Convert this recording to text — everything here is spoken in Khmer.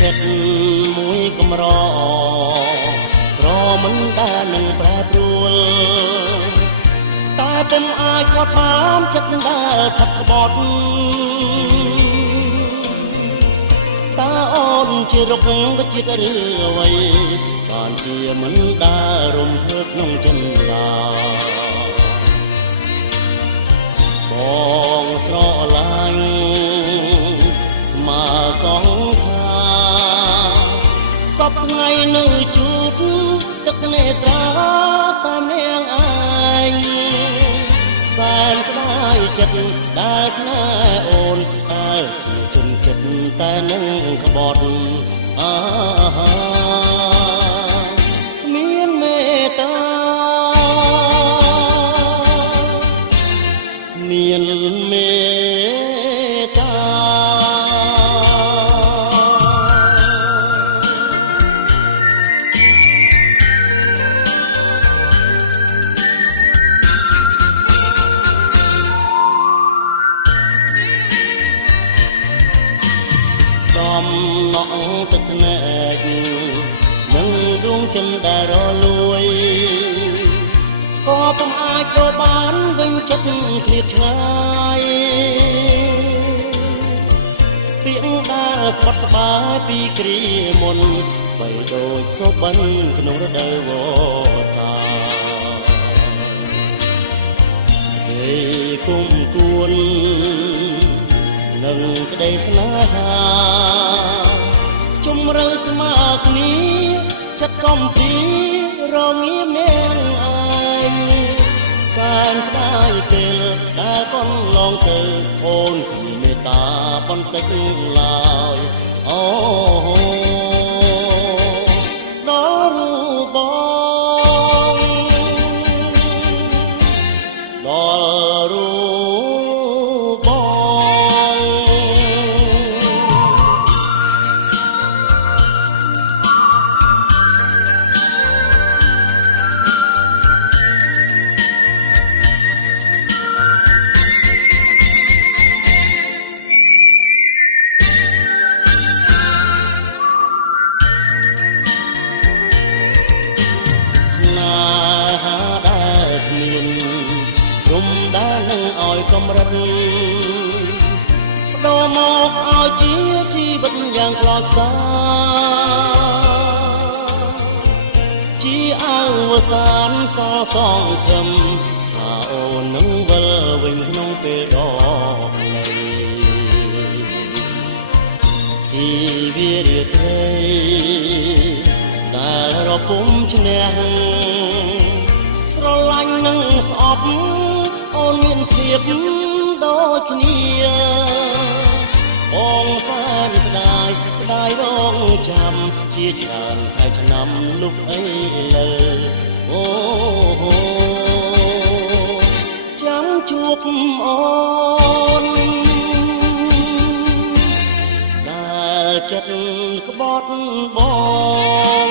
ចិត្តមួយកំរក្រមិនដែលនឹងប្រែប្រួលតែពុំអាចគាត់បានចិត្តដែលផាត់ក្បត់តើអូនជារុកក៏ជាតិឬអ្វីបានជាមិនដែលរំភើបក្នុងចិន្តាបងស្រឡាញ់ស្មើសងខាសពថ្ងៃនៅជួបទឹកនេត្រាតាមនាងឯងសែនស្ដាយចិត្តដែលស្នេហ៍អូនតើជាជនចិត្តតែនឹងក្បត់មានមេត្តាមានមេត្តាដំណក់ទឹកភ្នែកនឹងដួងចិត្តដែលរលួយក៏ពុំអាចទៅបានវិញចិត្តឃ្លាតឆ្ងាយពាក្យដែលស្បត់ស្បាយពីគ្រាមុនបីដូចសូបិនក្នុងរដូវវស្សាពេលគុំគួននឹងក្តីស្នេហាជំរឿស្មើគ្នាចិត្តកំពីរងាមនាងឯងសែនស្ដាយពេលដែលកន្លងទៅអូនគ្មានមេត្តាបន្តិចឡើយអូដល់រូបបងដល់រូបបងរំដែលនឹងឲ្យកម្រិតបដូរមកឲ្យជាជីវិតយ៉ាងខ្លោចផ្សាជាអវសានសល់សងខឹមថាអូននឹងវិលវិញក្នុងពេលដ៏ខ្លីជីវិតរាត្រីដែលរពុំឈ្នះស្រឡាញ់នឹងស្អប់អូនមានភាពដូចគ្នាបងសែនស្ដាយរងចាំជាច្រើនខែឆ្នាំលុបអីលើអូចាំជួបអូនដែលចិត្តក្បត់បង